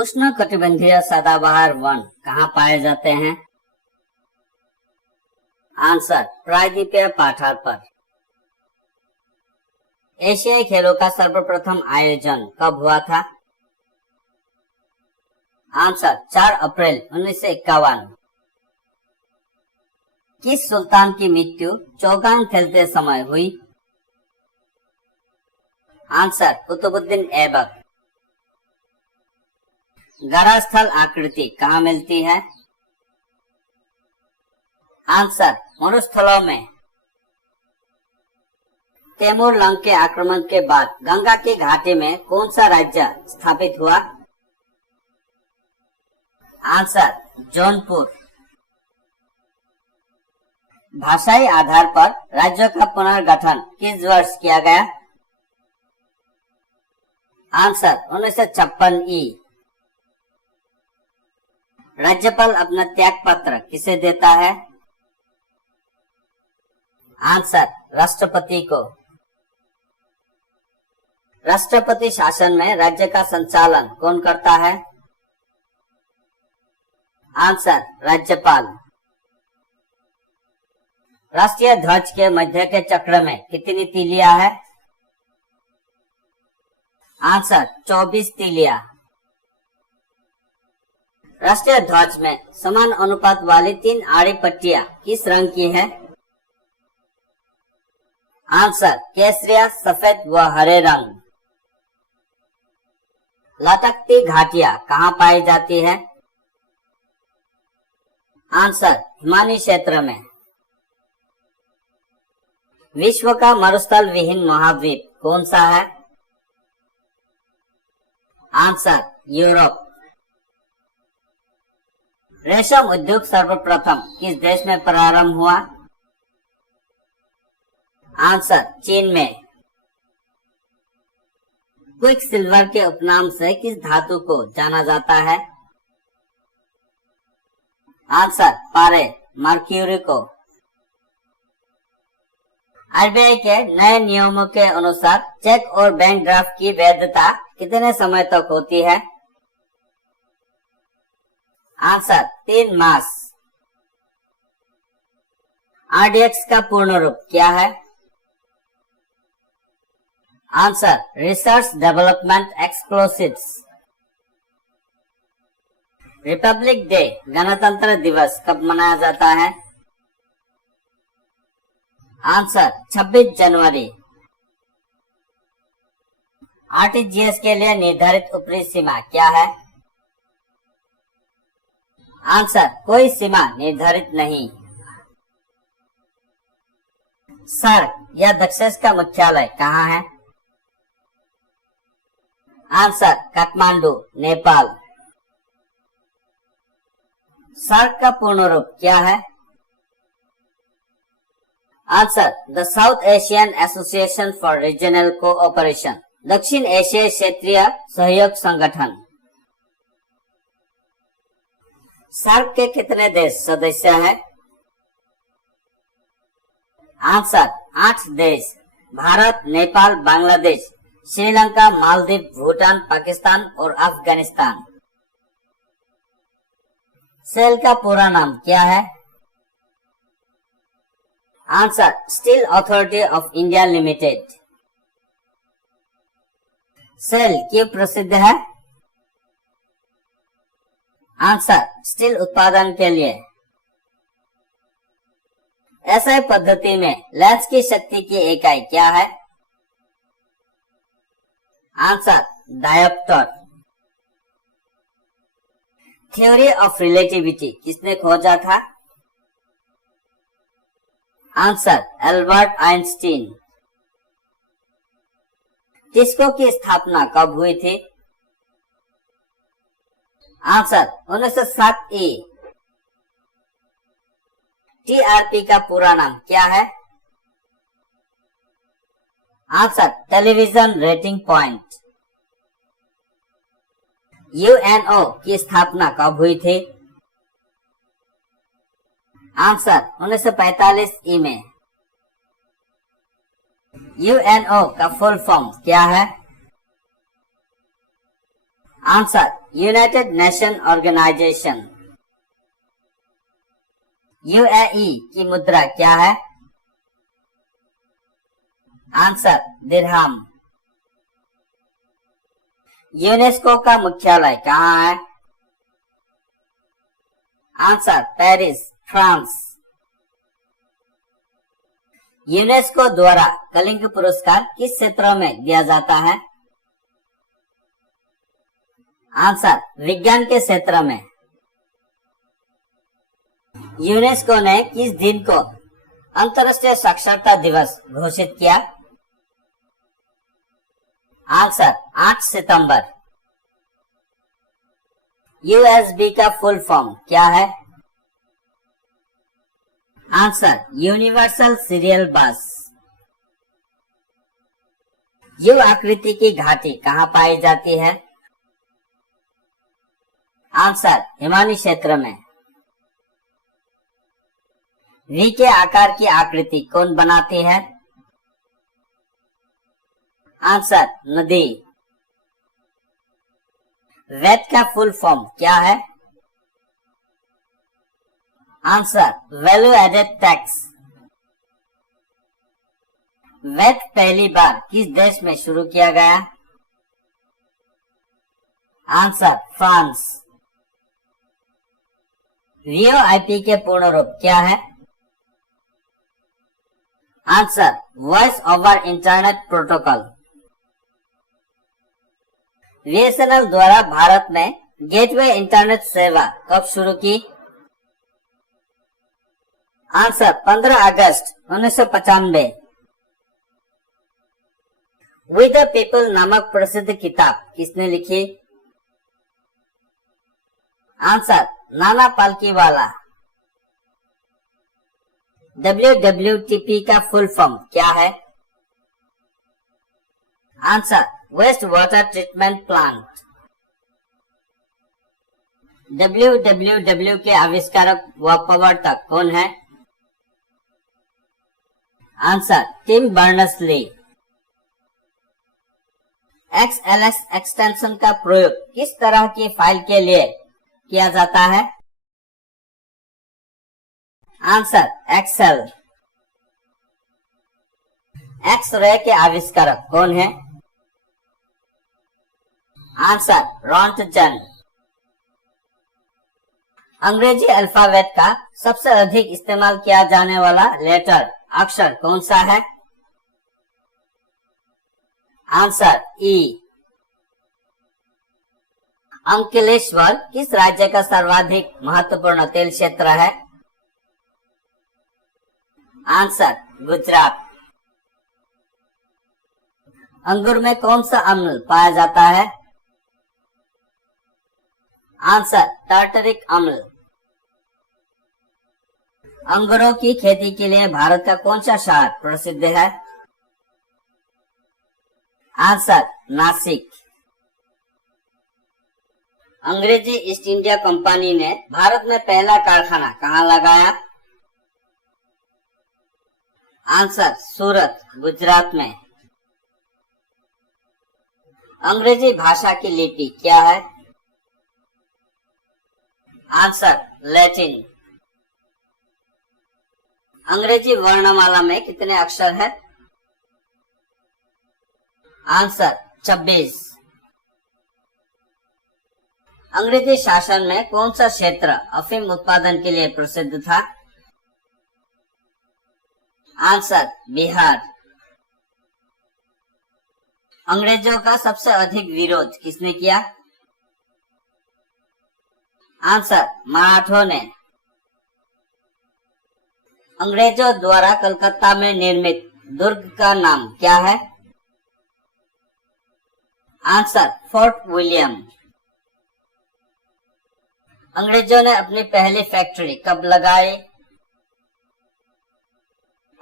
उष्णकटिबंधीय सदाबहार वन कहाँ पाए जाते हैं? आंसर, प्रायद्वीपीय पठार पर। एशियाई खेलों का सर्वप्रथम आयोजन कब हुआ था? आंसर, 4 अप्रैल 1951। किस सुल्तान की मृत्यु चौगान खेलते समय हुई? आंसर, कुतुबुद्दीन ऐबक। गड़ा स्थल आकृति कहाँ मिलती है? आंसर, मरुस्थलों में। तैमूर लंग के आक्रमण के बाद गंगा की घाटी में कौन सा राज्य स्थापित हुआ? आंसर, जौनपुर। भाषाई आधार पर राज्यों का पुनर्गठन किस वर्ष किया गया? आंसर, 1956 ई। राज्यपाल अपना त्याग पत्र किसे देता है? आंसर, राष्ट्रपति को। राष्ट्रपति शासन में राज्य का संचालन कौन करता है? आंसर, राज्यपाल। राष्ट्रीय ध्वज के मध्य के चक्र में कितनी तीलियां है? आंसर, 24 तीलियां। राष्ट्रीय ध्वज में समान अनुपात वाली 3 आड़ी पट्टियां किस रंग की है? आंसर, केसरिया, सफेद व हरे रंग। लटकती घाटियां कहाँ पाई जाती है? आंसर, हिमानी क्षेत्र में। विश्व का मरुस्थल विहीन महाद्वीप कौन सा है? Answer, Europe. रेशम उद्योग सर्वप्रथम किस देश में प्रारंभ हुआ? आंसर, चीन में। क्विक सिल्वर के उपनाम से किस धातु को जाना जाता है? आंसर, पारे, मर्क्यूरी को। आरबीआई के नए नियमों के अनुसार चेक और बैंक ड्राफ्ट की वैधता कितने समय तक होती है? आंसर, 3 मास। आरडीएक्स का पूर्ण रूप क्या है? Answer, research development explosives. Republic day, गणतंत्र दिवस कब मनाया जाता है? आंसर, 26 जनवरी। आरटीजीएस के लिए निर्धारित ऊपरी सीमा क्या है? आंसर, कोई सीमा निर्धारित नहीं। सार्क या दक्षेस का मुख्यालय कहाँ है? आंसर, काठमांडू, नेपाल। सार्क का पूर्ण रूप क्या है? Answer, the south Asian association for regional cooperation, दक्षिण एशियाई क्षेत्रीय सहयोग संगठन। सार्क के कितने देश सदस्य हैं? आंसर, 8 देश। भारत, नेपाल, बांग्लादेश, श्रीलंका, मालदीव, भूटान, पाकिस्तान और अफगानिस्तान। सेल का पूरा नाम क्या है? Answer, steel authority of India limited. SAIL क्यों प्रसिद्ध है? आंसर, स्टील उत्पादन के लिए। एसआई पद्धति में लेंस की शक्ति की इकाई क्या है? Answer, dioptre. Theory of relativity किसने खोजा था? Answer, Albert Einstein. टिस्को की स्थापना कब हुई थी? आंसर, 1907 ई। टीआरपी का पूरा नाम क्या है? Answer, television rating point. UNO की स्थापना कब हुई थी? आंसर, 1945 ई में। यूएनओ का फुल फॉर्म क्या है? Answer United Nation Organisation. UAE की मुद्रा क्या है? आंसर दिरहम। यूनेस्को का मुख्यालय कहाँ है? Answer Paris, France. यूनेस्को द्वारा कलिंग पुरस्कार किस क्षेत्र में दिया जाता है? आंसर विज्ञान के क्षेत्र में। यूनेस्को ने किस दिन को अंतर्राष्ट्रीय साक्षरता दिवस घोषित किया? आंसर 8 सितंबर। यूएसबी का फुल फॉर्म क्या है? आंसर यूनिवर्सल सीरियल बस। यू आकृति की घाटी कहाँ पाई जाती है? आंसर हिमानी क्षेत्र में। वी के आकार की आकृति कौन बनाती है? आंसर नदी। वैट का फुल फॉर्म क्या है? Answer value added tax. VAT पहली बार किस देश में शुरू किया गया? Answer France. वीओआईपी के पूर्ण रूप क्या है? Answer voice over internet protocol. BSNL द्वारा भारत में गेटवे इंटरनेट सेवा कब शुरू की? आंसर 15 अगस्त 1995। वी द पीपल नामक प्रसिद्ध किताब किसने लिखी? आंसर नाना पालकीवाला। WWTP का फुल फॉर्म क्या है? Answer waste water treatment plant. WWW के आविष्कारक व प्रवर्तक कौन है? Answer Tim Berners-Lee. XLS extension का प्रयोग किस तरह की फाइल के लिए किया जाता है? Answer Excel. एक्स-रे के आविष्कारक कौन है? Answer Röntgen. अंग्रेजी अल्फाबेट का सबसे अधिक इस्तेमाल किया जाने वाला लेटर अक्षर कौन सा है? आंसर ई। अंकलेश्वर किस राज्य का सर्वाधिक महत्वपूर्ण तेल क्षेत्र है? आंसर गुजरात। अंगूर में कौन सा अम्ल पाया जाता है? आंसर टार्टरिक अम्ल। अंगूरों की खेती के लिए भारत का कौन सा शहर प्रसिद्ध है? आंसर नासिक। अंग्रेजी ईस्ट इंडिया कंपनी ने भारत में पहला कारखाना कहाँ लगाया? आंसर सूरत, गुजरात में। अंग्रेजी भाषा की लिपि क्या है? Answer Latin. अंग्रेजी वर्णमाला में कितने अक्षर हैं? आंसर 26। अंग्रेजी शासन में कौन सा क्षेत्र अफीम उत्पादन के लिए प्रसिद्ध था? आंसर बिहार। अंग्रेजों का सबसे अधिक विरोध किसने किया? आंसर मराठों ने। अंग्रेजों द्वारा कलकत्ता में निर्मित दुर्ग का नाम क्या है? Answer fort William. अंग्रेजों ने अपनी पहली फैक्ट्री कब लगाई?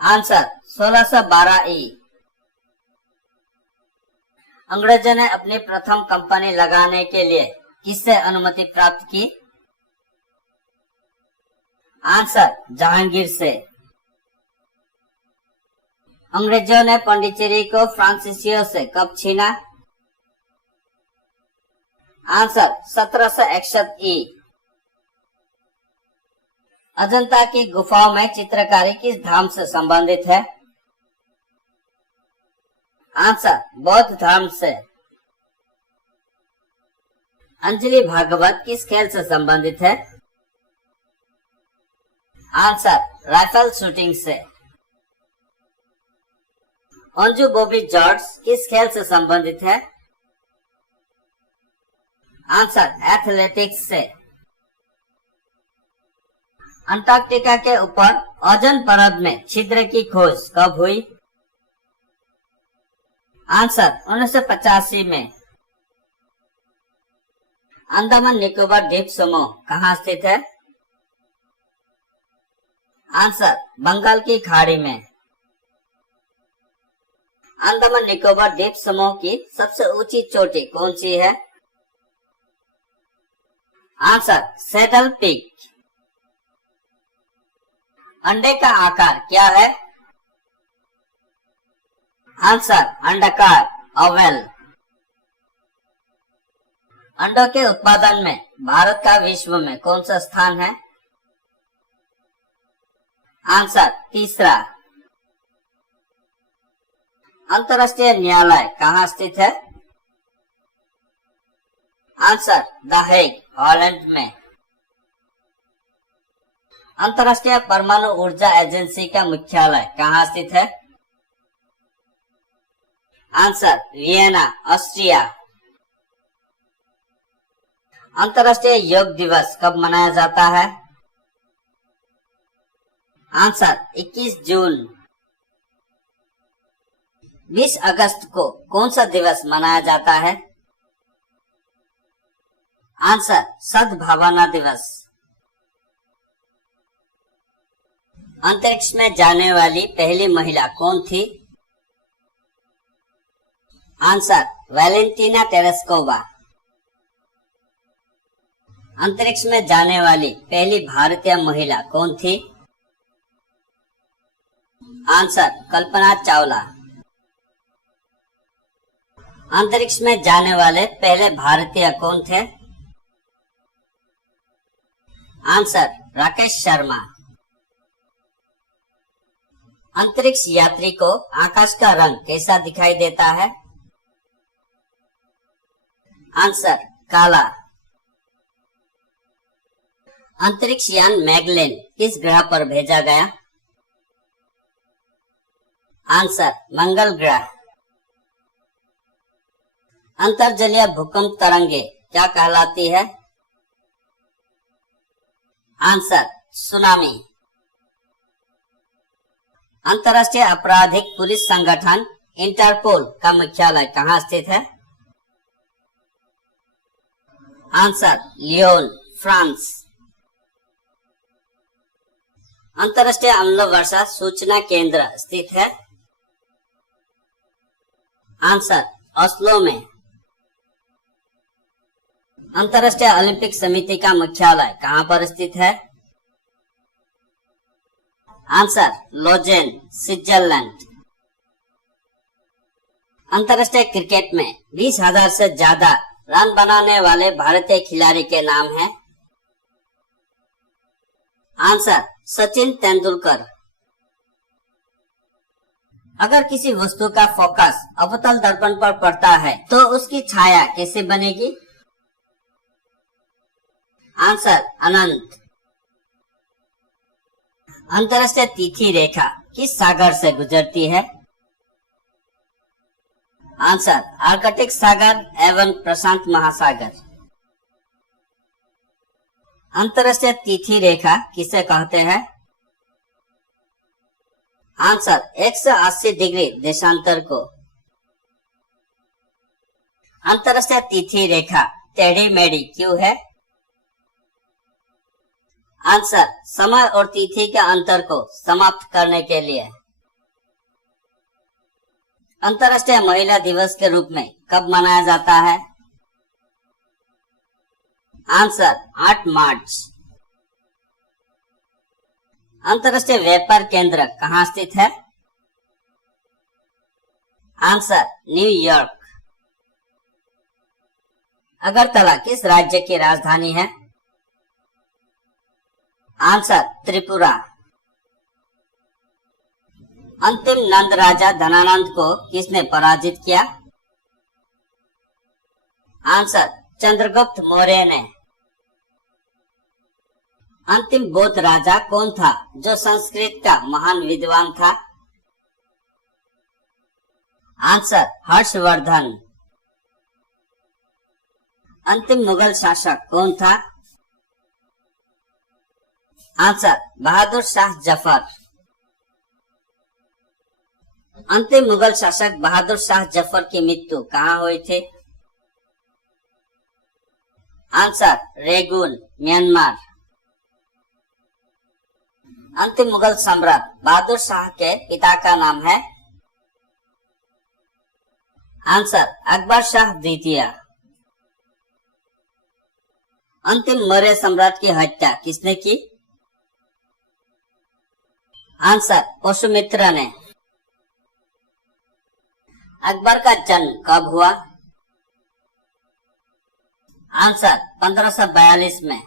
आंसर 1612 ई। अंग्रेजों ने अपनी प्रथम कंपनी लगाने के लिए किससे अनुमति प्राप्त की? आंसर जहांगीर से। अंग्रेजों ने पांडिचेरी को फ्रांसीसियों से कब छीना? आंसर 1761 ई। अजंता की गुफाओं में चित्रकारी किस धाम से संबंधित है? आंसर बौद्ध धर्म से। अंजलि भागवत किस खेल से संबंधित है? आंसर राइफल शूटिंग से। अंजू बॉबी जॉर्ज किस खेल से संबंधित है? आंसर एथलेटिक्स से। अंटार्कटिका के ऊपर ओजोन परत में छिद्र की खोज कब हुई? आंसर 1985 में। अंडमान निकोबार द्वीप समूह कहाँ स्थित है? आंसर बंगाल की खाड़ी में। अंडमान निकोबार द्वीप समूह की सबसे ऊंची चोटी कौन सी है? Answer saddle peak. अंडे का आकार क्या है? आंसर अंडाकार ओवल। अंडों के उत्पादन में भारत का विश्व में कौन सा स्थान है? आंसर तीसरा। अंतर्राष्ट्रीय न्यायालय कहाँ स्थित है? आंसर द हेग हॉलैंड में। अंतर्राष्ट्रीय परमाणु ऊर्जा एजेंसी का मुख्यालय कहाँ स्थित है? Answer Vienna Austria. अंतर्राष्ट्रीय योग दिवस कब मनाया जाता है? आंसर 21 जून। 20 अगस्त को कौन सा दिवस मनाया जाता है? आंसर सद्भावना दिवस। अंतरिक्ष में जाने वाली पहली महिला कौन थी? Answer Valentina Tereshkova. अंतरिक्ष में जाने वाली पहली भारतीय महिला कौन थी? आंसर कल्पना चावला। अंतरिक्ष में जाने वाले पहले भारतीय कौन थे? आंसर राकेश शर्मा। अंतरिक्ष यात्री को आकाश का रंग कैसा दिखाई देता है? आंसर काला। अंतरिक्ष यान मैगलेन किस ग्रह पर भेजा गया? आंसर मंगल ग्रह। अंतर्जलीय भूकंप तरंगे क्या कहलाती है? Answer tsunami. अंतर्राष्ट्रीय आपराधिक पुलिस संगठन इंटरपोल का मुख्यालय कहाँ स्थित है? Answer Lyon France. अंतर्राष्ट्रीय अम्ल वर्षा सूचना केंद्र स्थित है? आंसर ओस्लो में। अंतर्राष्ट्रीय ओलंपिक समिति का मुख्यालय कहाँ पर स्थित है? Answer Lausanne Switzerland. अंतर्राष्ट्रीय क्रिकेट में 20,000 से ज्यादा रन बनाने वाले भारतीय खिलाड़ी के नाम हैं? आंसर सचिन तेंदुलकर। अगर किसी वस्तु का फोकस अवतल दर्पण पर पड़ता है तो उसकी छाया कैसे बनेगी? आंसर अनंत। अंतर्राष्ट्रीय तिथि रेखा किस सागर से गुजरती है? आंसर आर्कटिक सागर एवं प्रशांत महासागर। अंतर्राष्ट्रीय तिथि रेखा किसे कहते हैं? आंसर 180 डिग्री देशांतर को। अंतर्राष्ट्रीय तिथि रेखा टेढ़ी मेढ़ी क्यों है? आंसर समय और तिथि के अंतर को समाप्त करने के लिए। अंतर्राष्ट्रीय महिला दिवस के रूप में कब मनाया जाता है? आंसर 8 मार्च। अंतर्राष्ट्रीय व्यापार केंद्र कहाँ स्थित है? Answer New York. अगरतला किस राज्य की राजधानी है? आंसर त्रिपुरा। अंतिम नंद राजा धनानंद को किसने पराजित किया? आंसर चंद्रगुप्त मौर्य ने। अंतिम बौद्ध राजा कौन था जो संस्कृत का महान विद्वान था? आंसर हर्षवर्धन। अंतिम मुगल शासक कौन था? आंसर बहादुर शाह जफर। अंतिम मुगल शासक बहादुर शाह जफर की मृत्यु कहाँ हुई थी? Answer Rangoon, Myanmar. अंतिम मुगल सम्राट बहादुर शाह के पिता का नाम है? आंसर अकबर शाह द्वितीय। अंतिम मौर्य सम्राट की हत्या किसने की? आंसर पुष्यमित्र ने। अकबर का जन्म कब हुआ? आंसर 1542 में।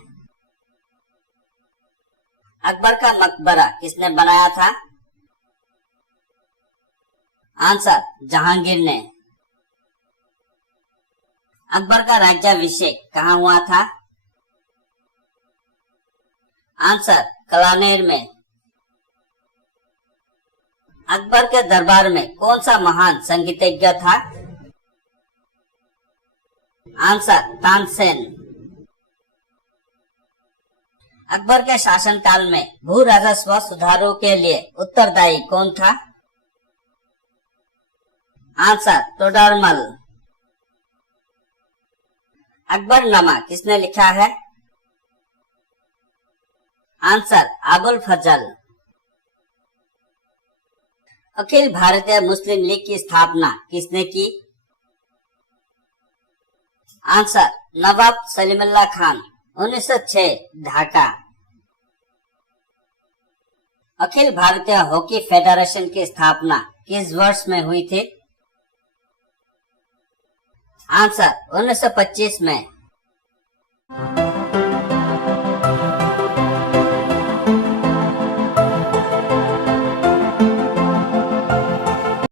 अकबर का मकबरा किसने बनाया था? आंसर जहांगीर ने। अकबर का राज्याभिषेक कहाँ हुआ था? आंसर कलानेर में। अकबर के दरबार में कौन सा महान संगीतज्ञ था? आंसर तानसेन। अकबर के शासनकाल में भू राजस्व सुधारों के लिए उत्तरदायी कौन था? आंसर तोडरमल। अकबरनामा किसने लिखा है? आंसर अबुल फजल। अखिल भारतीय मुस्लिम लीग की स्थापना किसने की? आंसर नवाब सलीमुल्लाह खान, 1906 ढाका। अखिल भारतीय हॉकी फेडरेशन की स्थापना किस वर्ष में हुई थी? आंसर 1925 में।